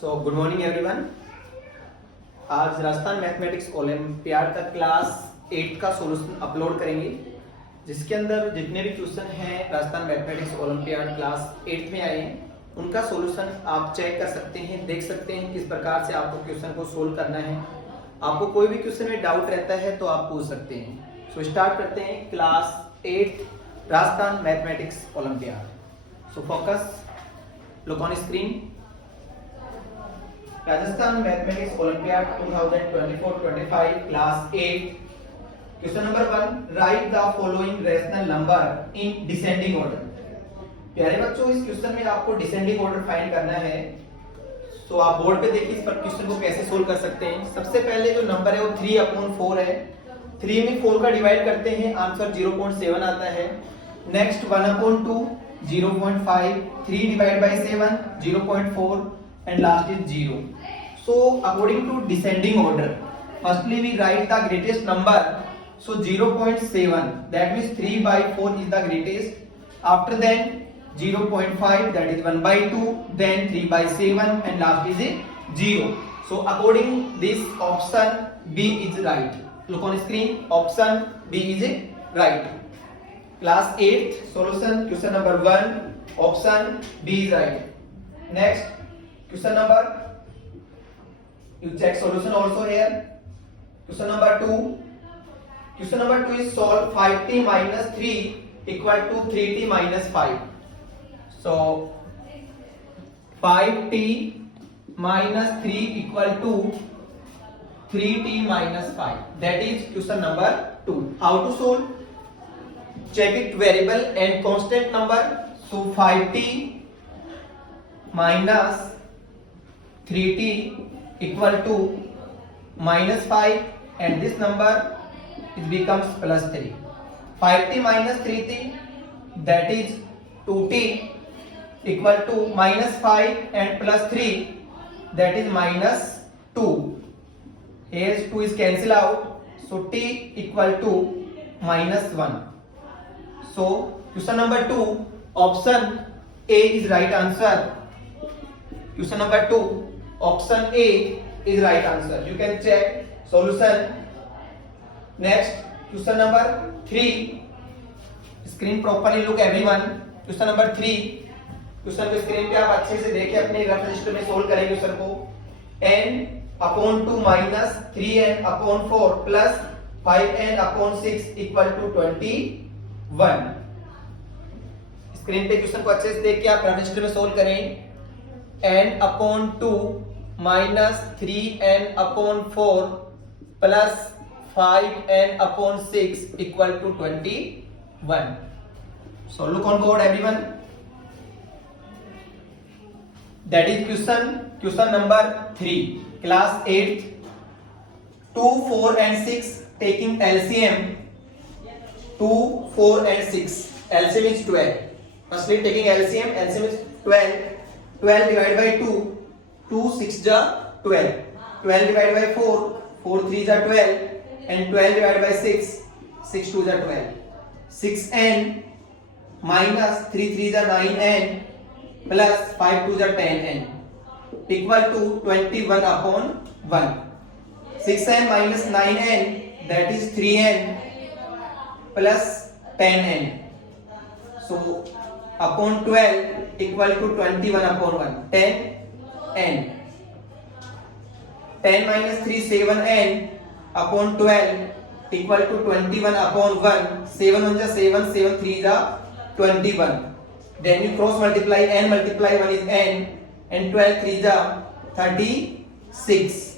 Good morning everyone. आज Rajasthan mathematics olympiad का class 8 का सॉल्यूशन अपलोड करेंगे, जिसके अंदर जितने भी क्वेश्चन हैं राजस्थान मैथमेटिक्स ओलंपियाड क्लास 8 में आए हैं उनका सॉल्यूशन आप चेक कर सकते हैं, देख सकते हैं किस प्रकार से आपको क्वेश्चन को सोल्व करना है। आपको कोई भी क्वेश्चन में डाउट रहता है तो आप पूछ सकते हैं। सो स्टार्ट करते हैं class 8 Rajasthan mathematics olympiad. So focus, look on screen. Rajasthan mathematics olympiad 2024-25 class 8 question number 1, right the following rational number in descending order. प्यारे बच्चों, इस क्वेश्चन में आपको डिसेंडिंग ऑर्डर फाइंड करना है। तो आप बोर्ड पे देखिए इस पर क्वेश्चन को कैसे सोल्व कर सकते हैं। सबसे पहले जो नंबर है वो 3/4 है। 3 में 4 का डिवाइड करते हैं, आंसर 0.7 आता है। Next 1/2 0.5, 3 divide by 7 0.4 and last is 0. So according to descending order, firstly we write the greatest number. So 0.7, that means 3/4 is the greatest. After then 0.5, that is 1/2, then 3/7 and last is 0. So according this option B is right. Look on screen, option B is right. Class 8 solution question number 1, option B is right. Next question number, you check solution also here. Question number 2. Question number 2 is solve 5t minus 3 equal to 3t minus 5. So 5t minus 3 equal to 3t minus 5. That is question number 2. How to solve? Check it variable and constant number. So 5t minus 3t equal to minus 5 and this number it becomes plus 3. 5t minus 3t, that is 2t equal to minus 5 and plus 3, that is minus 2. Here 2 is cancel out, so t equal to minus 1. So question number 2, option A is right answer. Question number 2, option A is right answer. You can check solution. Next question number 3, screen properly look everyone. Question number 3, question को screen पे आप अच्छे से देखिए, अपने rough register में solve करेंगे question को। n/2 minus 3n/4 plus 5n/6 equal to 21। Screen पे क्वेश्चन को अच्छे से देख के आप रफ रजिस्टर में सोल्व करें। n/2 minus 3n/4 plus 5n/6 equal to 21. So look on board everyone. That is question number 3, class 8. 2, 4 and 6 taking LCM. 2, 4 and 6. LCM is 12. Firstly taking LCM is 12. 12 divided by 2, 2 6 ja 12. 12 divided by 4, 4 3 ja 12, and 12 divided by 6, 6 2 ja 12. 6n minus 3 3 ja 9n plus 5 2 ja 10n equal to 21/1. 6n minus 9n, that is 3n plus 10n. So upon 12 equal to 21/1. 10n. 10 minus 3 7n upon 12 equal to 21/1. 7 1 ja 7, 7 3 ja 21. Then you cross multiply, n multiply 1 is n and 12 3 ja 36.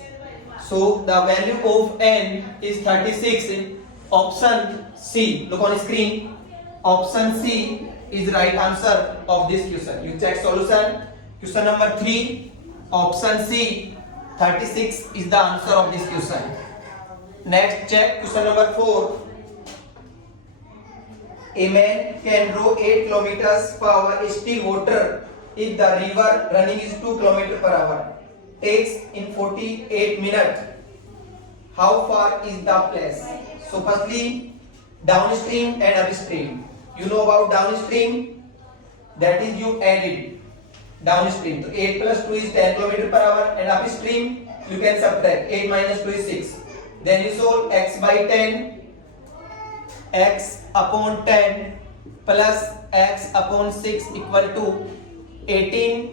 So the value of n is 36. Option C. Look on screen. Option C is right answer of this question. You check solution. Question number 3, option C, 36 is the answer of this question. Next check question number 4. A man can row 8 kilometers per hour still water if the river running is 2 kilometers per hour. Takes in 48 minutes. How far is the place? So firstly downstream and upstream. You know about downstream, that is you add it. downstream. So 8 plus 2 is 10 km per hour, and upstream you can subtract 8 minus 2 is 6. Then you solve x by 10, x upon 10 plus x upon 6 equal to 18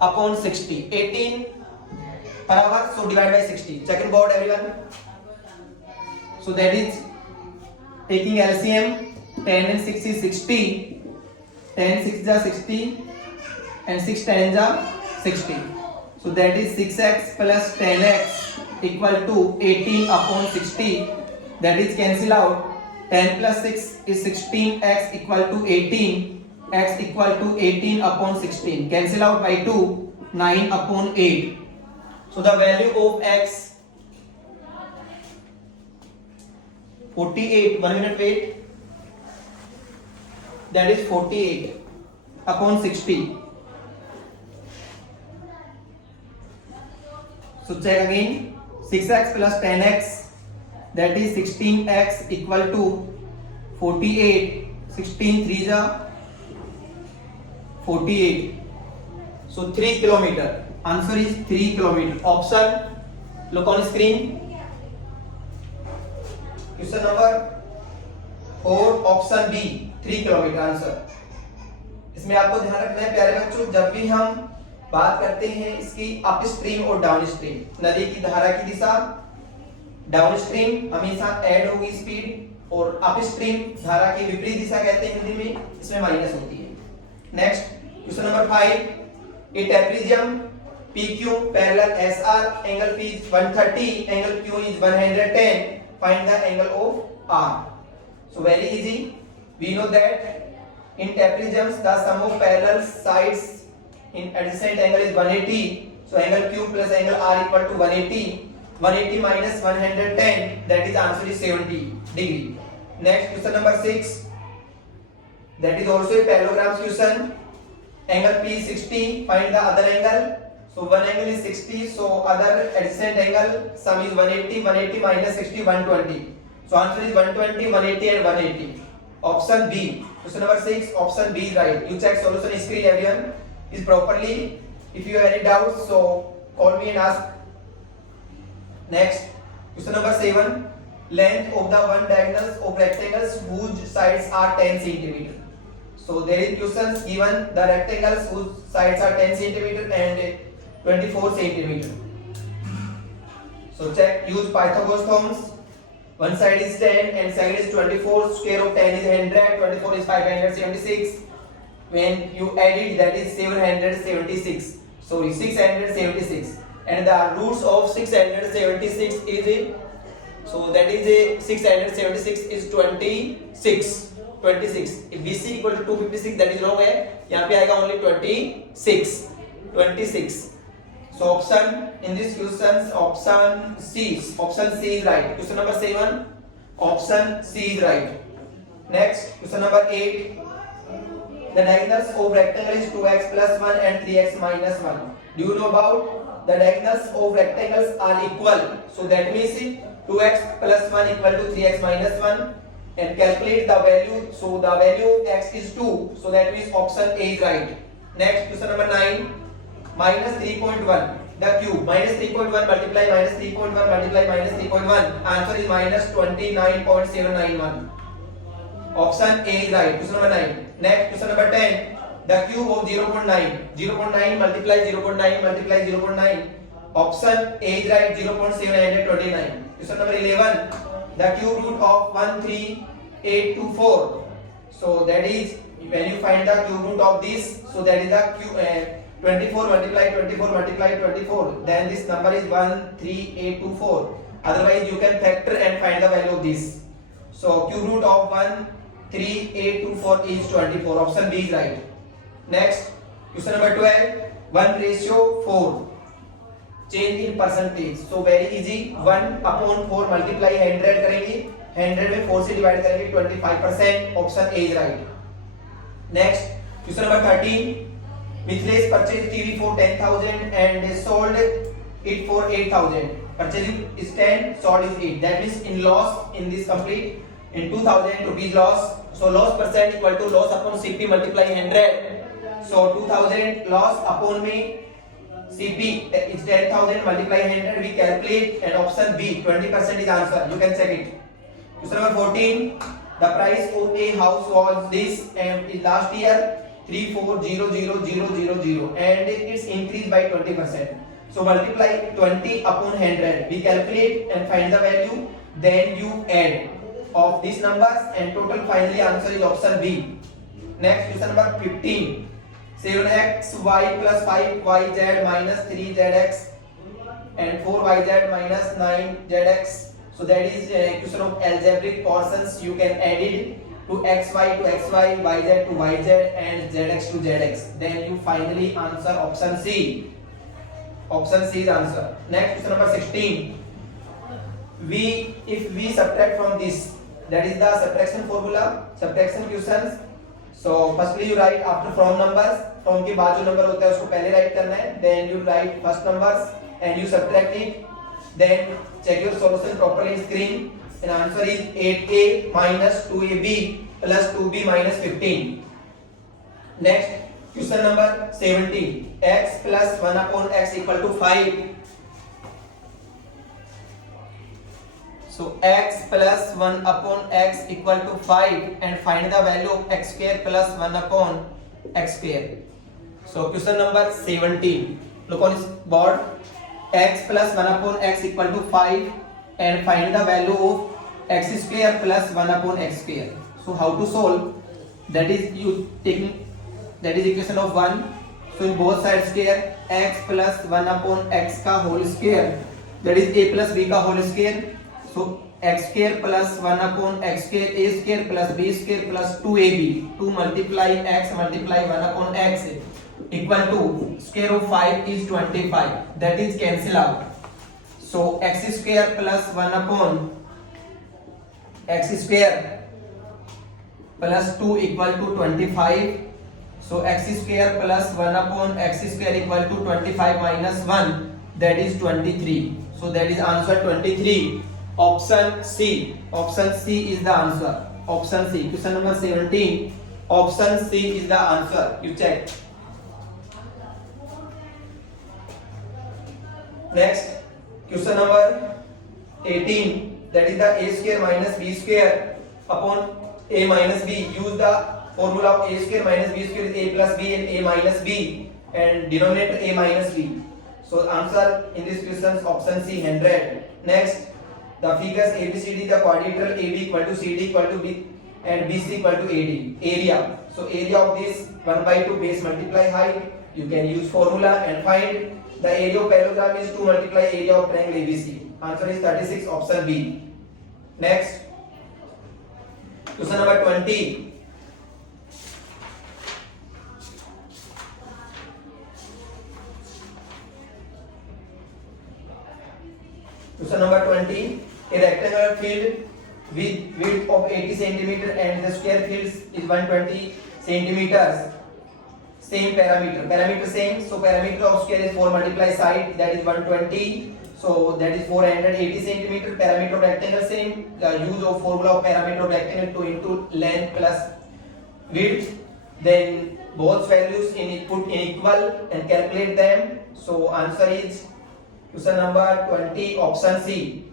upon 60. 18 per hour, so divide by 60. Check in board everyone. So that is taking LCM, 10 and 6 is 60. 10 6 is 60 and 6 10 is 60. So that is 6x plus 10x equal to 18 upon 60. That is cancel out. 10 plus 6 is 16x equal to 18. X equal to 18 upon 16. Cancel out by 2. 9 upon 8. So the value of x 48. 1 minute wait. That is 48 upon 60. So check again. 6x plus 10x, that is 16x equal to 48. 16 3 is 48. So 3 kilometer. Answer is 3 kilometer. Option, look on screen. Question number 4, option B, 3 kilometre answer. इसमें आपको ध्यान रखना है प्यारे बच्चों, जब भी हम बात करते हैं इसकी अपस्ट्रीम और डाउनस्ट्रीम, नदी की धारा की दिशा डाउनस्ट्रीम हमेशा ऐड होगी स्पीड, और अपस्ट्रीम धारा की विपरीत दिशा कहते हैं हिंदी में, इसमें माइनस होती है. Next question number 5, A trapezium PQ parallel SR, angle P is 130, angle Q is 110, find the angle of R. So very easy, we know that in trapeziums the sum of parallel sides in adjacent angle is 180, so angle Q plus angle R equal to 180. 180 minus 110, that is answer is 70 degree. Next question number 6, that is also a parallelogram question. Angle P is 60, find the other angle. So one angle is 60, so other adjacent angle sum is 180. 180 minus 60, 120. So answer is 120, 180 and 180. Option B. Question number 6, option B is right. You check solution screen everyone is properly. If you have any doubts, so call me and ask. Next, question number 7. Length of the one diagonals of rectangles whose sides are 10 cm. So there is questions given the rectangles whose sides are 10 cm and 24 cm. So check, use Pythagoras theorems. One side is 10 and second is 24. Square of 10 is 100. 24 is 576. When you add it, that is 776. Sorry, 676. And the roots of 676 is so that is a 676 is 26. 26. If BC equal to 256, that is wrong है. यहाँ पे आएगा only 26. 26. So option in this question, option C. Option C is right. Question number 7. Option C is right. Next, question number 8. The diagonals of rectangle is 2x plus 1 and 3x minus 1. Do you know about the diagonals of rectangles are equal? So that means 2x plus 1 equal to 3x minus 1. And calculate the value. So the value of x is 2. So that means option A is right. Next, question number 9. Minus 3.1. The cube. Minus 3.1 multiply minus 3.1 multiply minus 3.1. Answer is minus 29.791. Option A is right. Question number 9. Next, question number 10. The cube of 0.9. 0.9 multiply 0.9 multiply 0.9. Option A is right. 0.729. Question number 11. The cube root of 13824. So that is when you find the cube root of this, so that is the cube 24 multiply 24 multiply 24. Then this number is 13824. Otherwise you can factor and find the value of this. So cube root of 13824 is 24. Option B is right. Next, question number 12. 1:4. Change in percentage. So very easy. 1/4 multiply 100 करेंगे. 100 में 4 से divide करेंगे 25%. Option A is right. Next, question number 13. Mithilesh purchased TV for 10,000 and sold it for 8,000. Purchasing is 10, sold is 8. That means in loss in this complete in 2,000 rupees loss. So loss percent equal to loss upon CP multiply 100. So 2000 loss upon में CP is 10,000 multiply 100. We calculate, and option B 20% is answer. You can check it. Question number 14. The price of a house was this in last year 3400,000 and it's increased by 20%. So multiply 20 upon 100. We calculate and find the value. Then you add of these numbers and total finally answer is option B. Next question number 15. 7xy plus 5yz minus 3zx and 4yz minus 9zx. So that is a question of algebraic portions. You can add it to xy to xy, yz to yz and zx to zx. Then you finally answer option C. Option C is answer. Next question number 16. If we subtract from this, that is the subtraction formula, subtraction questions. So firstly you write after from numbers. From के बाद जो number होता है उसको पहले write करना है. Then you write first numbers and you subtract it. Then check your solution properly in screen. And answer is 8a minus 2ab plus 2b minus 15. Next question number 17. X plus 1 upon x equal to 5. So x plus 1 upon x equal to 5 and find the value of x square plus 1 upon x square. So question number 17. Look on this board. X plus 1 upon x equal to 5 and find the value of x square plus 1 upon x square. So how to solve? That is you taking, that is equation of 1. So in both sides square, x plus 1 upon x का whole square, that is a plus b का whole square. So x square plus 1 upon x square, a square plus b square plus 2ab. 2 multiply x multiply 1 upon x equal to square of 5 is 25. That is cancel out. So x square plus 1 upon x square plus 2 equal to 25. So x square plus 1 upon x square equal to 25 minus 1, that is 23. So that is answer 23. Option C. Option C is the answer. Option C. Question number 17. Option C is the answer. You check. Next, question number 18. That is the a square minus b square upon a minus b. Use the formula of a square minus b square is a plus b and a minus b and denominator a minus b. So answer in this question is option C 100. Next, the figures ABCD, the quadrilateral AB equal to CD equal to B and BC equal to AD. Area. So area of this 1 by 2 base multiply height. You can use formula and find the area of parallelogram is 2 multiply area of triangle ABC. Answer is 36, option B. Next, question number 20. Question number 20. A rectangular field with width of 80 cm and the square field is 120 cm. Same parameter. Parameter same. So parameter of square is 4 multiply side, that is 120. So that is 480 cm. Parameter of rectangle same. The use of formula of parameter of rectangle 2 into length plus width. Then both values put in equal and calculate them. So answer is question number 20, option C.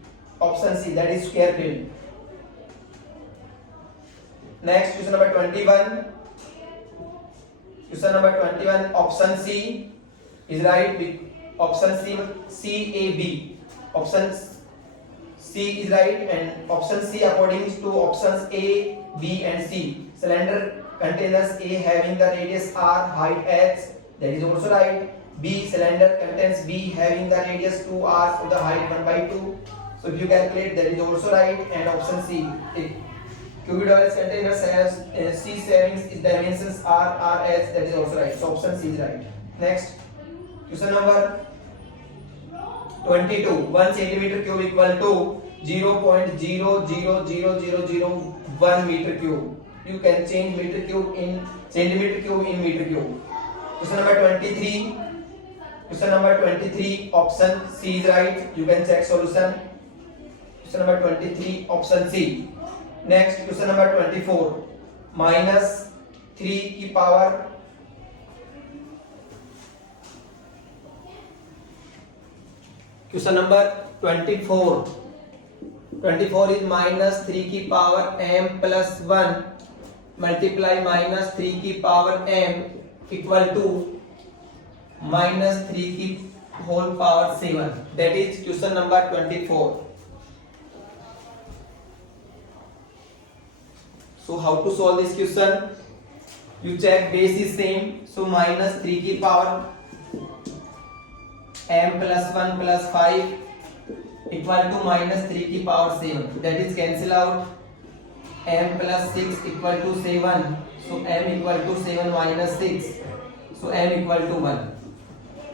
Option C, that is square field. Next, question number 21. Question number 21, option C is right. Option C A B. Option C is right and option C according to options A, B and C. Cylinder contains A having the radius R, height h, that is also right. B, cylinder contains B having the radius 2r, so the height 1 by 2. So if you calculate, that is also right. And option C, cuboidal container has C savings is dimensions R, R, H, that is also right. So option C is right. Next, question number 22. 1 centimeter cube equal to 0.00001 meter cube. You can change meter cube in centimeter cube in meter cube. Question number 23. Question number 23, option C is right. You can check solution. Question number 23, option C. Next, question number 24. Minus 3 की power question number 24. 24 is minus 3 की power m plus 1 multiply minus 3 की power m equal to minus 3 की whole power 7. That is question number 24. So how to solve this question? You check base is same, so minus 3 की power m plus 1 plus 5 equal to minus 3 की power 7. That is cancel out. M plus 6 equal to 7, so m equal to 7 minus 6, so m equal to 1.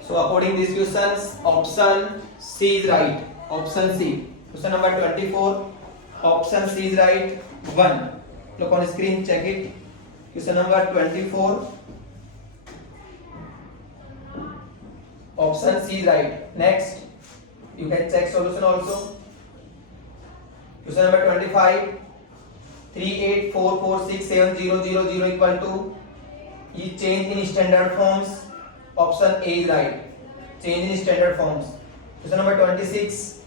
So according these questions, option C is right. Option C. Question number 24. Option C is right. 1. Look on screen, check it. Question number 24. Option C is right. Next, you can check solution also. Question number 25. 38446700 equal to, ये change in standard forms. Option A is right. Change in standard forms. Question number 26.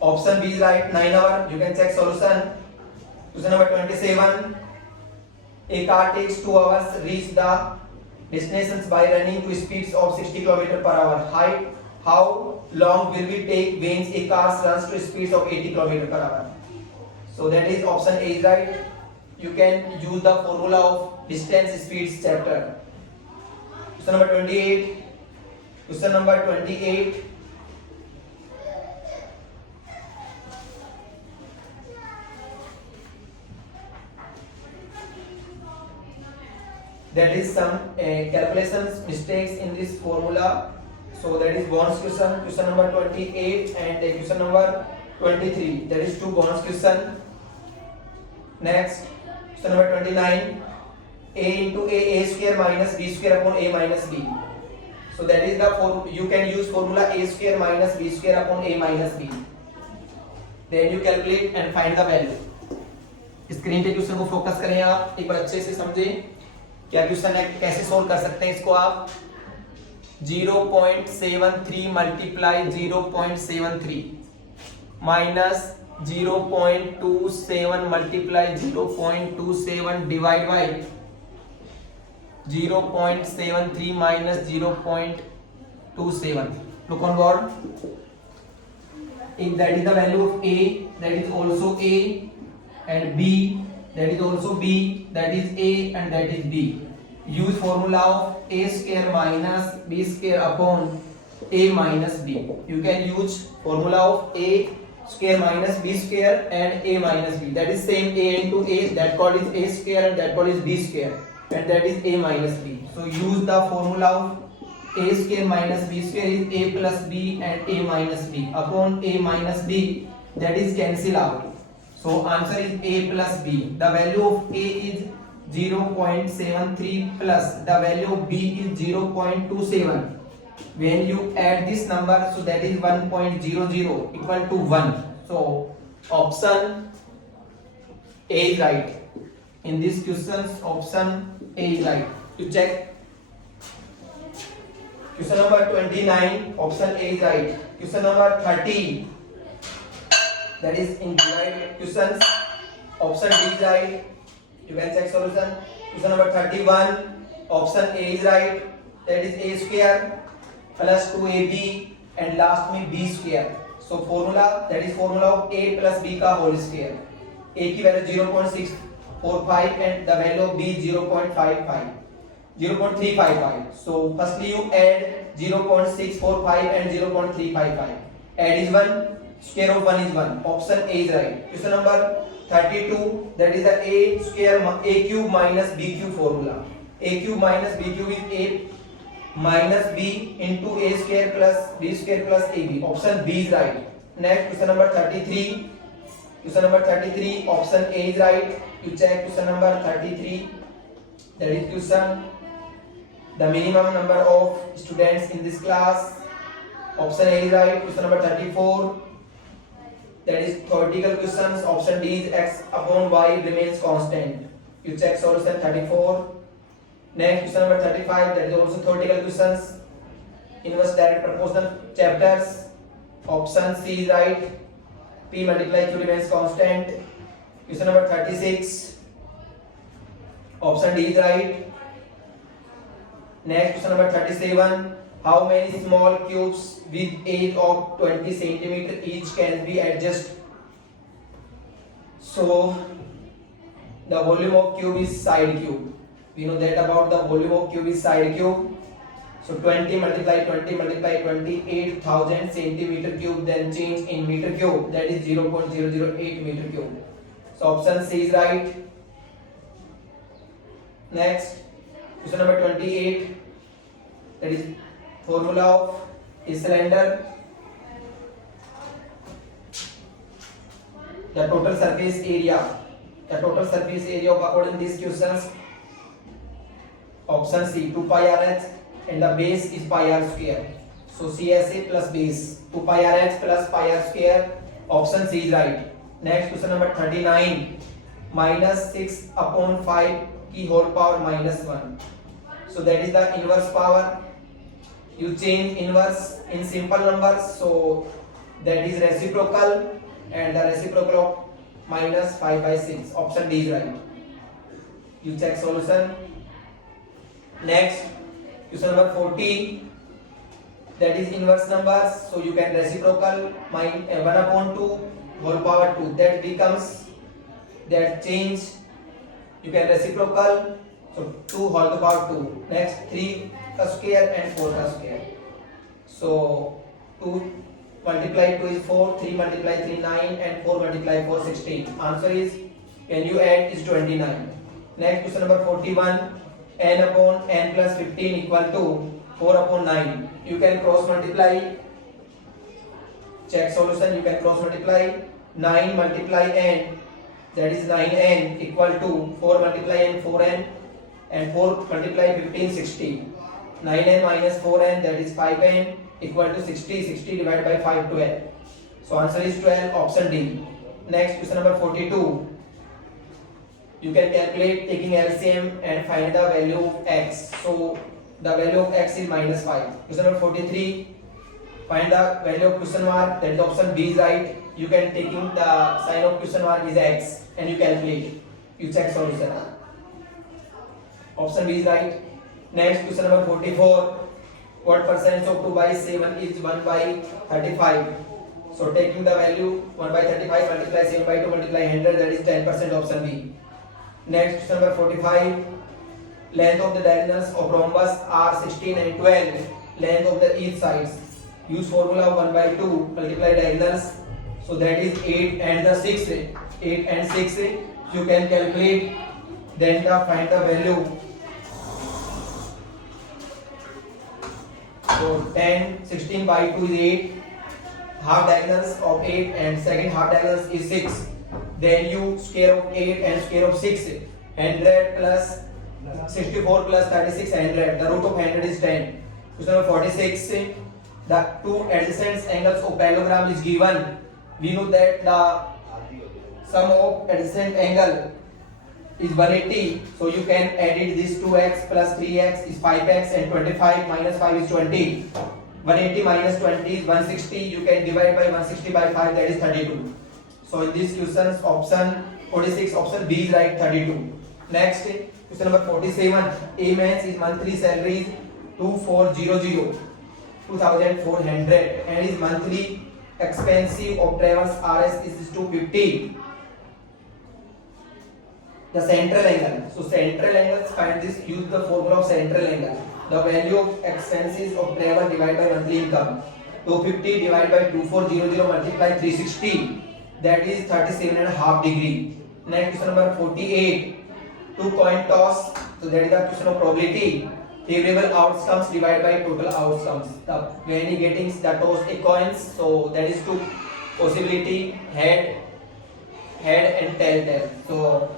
Option B is right. 9 hours. You can check solution. Question number 27. A car takes 2 hours reach the destinations by running to speeds of 60 km per hour. How long will it take when a car runs to speeds of 80 km per hour? So that is option A is right. You can use the formula of distance speeds chapter. Question number 28. Question number 28. That is some calculations mistakes in this formula. So that is bonus question. Question number 28 and question number 23. That is two bonus question. Next, question number 29. A into a square minus b square upon a minus b. So that is the form. You can use formula a square minus b square upon a minus b. Then you calculate and find the value. Screen पे question को focus करें आप, एक बार अच्छे से समझें क्या question है, कैसे सोल्व कर सकते हैं इसको आप. 0.73 multiply 0.73 minus 0.27 multiply 0.27 divide by 0.73 minus 0.27. Look on board. If that is the value of A, that is also A, and B, that is also B, that is A and that is B. Use formula of A square minus B square upon A minus B. You can use formula of A square minus b square and a minus b. That is same a into a, that called is a square and that called is b square, and that is a minus b. So use the formula of a square minus b square is a plus b and a minus b upon a minus b, that is cancel out. So answer is a plus b. The value of a is 0.73 plus the value of b is 0.27. When you add this number, so that is 1.00 equal to 1. So option A is right. In this questions, option A is right. You check. Question number 29, option A is right. Question number 30, that is in divide questions, option D is right. You can check solution. Question number 31, option A is right. That is a square plus 2ab and last में b square. So formula, that is formula of a plus b का whole square. A की value 0.645 and the value of b 0.355. So firstly you add 0.645 and 0.355. Add is 1, square of 1 is 1. Option A is right. Question number 32, that is the a square a cube minus b cube formula. A cube minus b cube is a minus b into a square plus b square plus ab. Option B is right. Next, question number 33. Question number 33, option A is right. You check question number 33. That is question the minimum number of students in this class. Option A is right. Question number 34. That is theoretical questions. Option D is x upon y remains constant. You check solution 34. Next, question number 35, that is also theoretical questions. Inverse direct proportional chapters. Option C is right. P multiply Q remains constant. Question number 36. Option D is right. Next question number 37. How many small cubes with age of 20 centimeter each can be adjusted? So the volume of cube is side cube. We know that about the volume of cube is side cube. So 20 multiply 20 multiply 20, 8,000 centimeter cube, then change in meter cube, that is 0.008 meter cube. So option C is right. Next, question number 28, that is formula of a cylinder. The total surface area of according to these questions. Option C 2 pi rh and the base is pi r square. So CSA plus base 2 pi rh plus pi r square. Option C is right. Next question number 39, minus 6 upon 5 की whole power minus 1. So that is the inverse power. You change inverse in simple numbers, so that is reciprocal, and the reciprocal of minus 5 by 6. Option D is right. You check solution. Next, question number 40, that is inverse numbers, so you can reciprocal 1 upon 2 whole power 2, that becomes, that change you can reciprocal, so 2 whole to power 2. Next, 3 square and 4 square. So 2 multiply 2 is 4, 3 multiply 3 9, and 4 multiply 4 16. Answer is, when you add, is 29. Next, question number 41, n upon n plus 15 equal to 4 upon 9. You can cross multiply. Check solution. You can cross multiply. 9 multiply n, that is 9n, equal to 4 multiply n 4n, and 4 multiply 15 60. 9n minus 4n, that is 5n, equal to 60. 60 divided by 5 12. So answer is 12. Option D. Next, question number 42. You can calculate taking LCM and find the value of x. So the value of x is minus 5. Question number 43. Find the value of question mark, that is option B is right. You can taking the sign of question mark is x and you calculate. You check solution. Option B is right. Next, question number 44. What percentage of 2 by 7 is 1 by 35? So taking the value 1 by 35 multiply 7 by 2 multiply 100, that is 10%. Option B. Next, question number 45. Length of the diagonals of rhombus are 16 and 12. Length of the each sides. Use formula 1 by 2 multiply diagonals. So that is 8 and the 6. 8 and 6. You can calculate. Then find the value. So 10, 16 by 2 is 8. Half diagonals of 8 and second half diagonals is 6. Then you square of 8 and square of 6. 100 plus 64 plus 36, 100. The root of 100 is 10. Question number 46. The two adjacent angles of parallelogram is given. We know that the sum of adjacent angle is 180. So you can edit this 2x plus 3x is 5x and 25 minus 5 is 20. 180 minus 20 is 160. You can divide by 160 by 5, that is 32. So in these questions, option 46, option B is right, 32. Next, question number 47. A man's is monthly salary is 2400, 2400, and his monthly expensive of travels RS is 250. The central angle. So central angles, find this, use the formula of central angle. The value of expenses of travel divided by monthly income. 250 divided by 2400 multiply 360. That is 37.5 degree. Next, question number 48. Two coin toss. So that is the question of probability. Favorable outcomes divided by total outcomes. When he getting the toss a coins, so that is two possibility, head and tail. So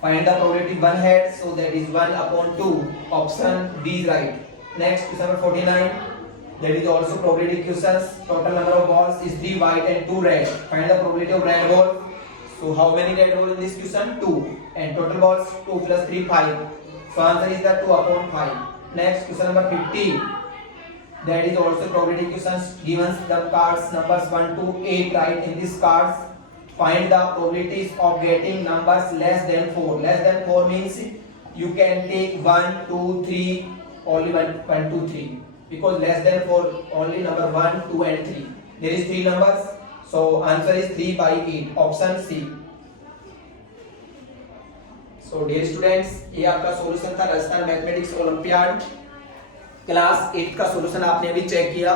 find the probability one head, so that is 1 upon 2. Option B is right. Next, question number 49. That is also probability questions. Total number of balls is 3 white and 2 red. Find the probability of red ball. So how many red balls in this question? 2. And total balls 2 plus 3 5. So answer is the 2 upon 5. Next, question number 50. That is also probability questions. Given the cards numbers 1 to 8, write in these cards. Find the probabilities of getting numbers less than 4. Less than 4 means you can take 1, 2, 3, only 1, 2, 3. Because less than 4 only number 1, 2 and 3. There is 3 numbers. So answer is 3 by 8. Option C. So dear students, ये आपका solution था Rajasthan mathematics olympiad class 8 का solution आपने अभी check किया।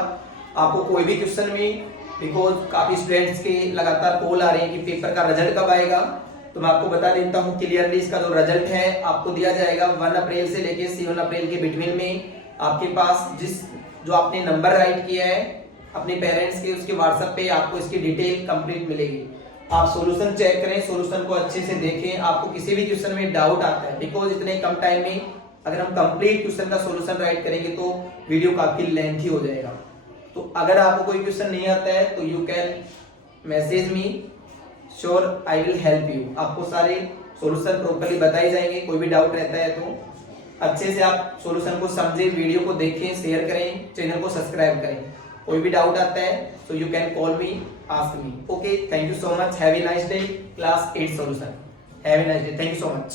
आपको कोई भी क्वेश्चन में, बिकॉज काफी स्टूडेंट्स के लगातार कॉल आ रहे हैं कि पेपर का रिजल्ट कब आएगा, तो मैं आपको बता देता हूं क्लियरली इसका जो रिजल्ट है आपको दिया जाएगा 1 अप्रैल से लेके 7 अप्रैल के बिटवीन में। आपके पास जो आपने नंबर राइट किया है अपने पेरेंट्स के, उसके व्हाट्सएप पे आपको इसकी डिटेल कंप्लीट मिलेगी। आप सॉल्यूशन चेक करें, सॉल्यूशन को अच्छे से देखें। आपको किसी भी क्वेश्चन में डाउट आता है, बिकॉज इतने कम टाइम में अगर हम कंप्लीट क्वेश्चन का सॉल्यूशन राइट करेंगे तो वीडियो काफी लेंथी हो जाएगा। तो अगर आपको कोई क्वेश्चन नहीं आता है तो you can message me, sure I will help you. आपको सारे सॉल्यूशन प्रॉपर्ली बताए जाएंगे। कोई भी डाउट रहता है तो अच्छे से आप सॉल्यूशन को समझें, वीडियो को देखें, शेयर करें, चैनल को सब्सक्राइब करें। कोई भी डाउट आता है तो you can call me, ask me. Okay, thank you so much, have a nice day. Class 8 solution, have a nice day, thank you so much.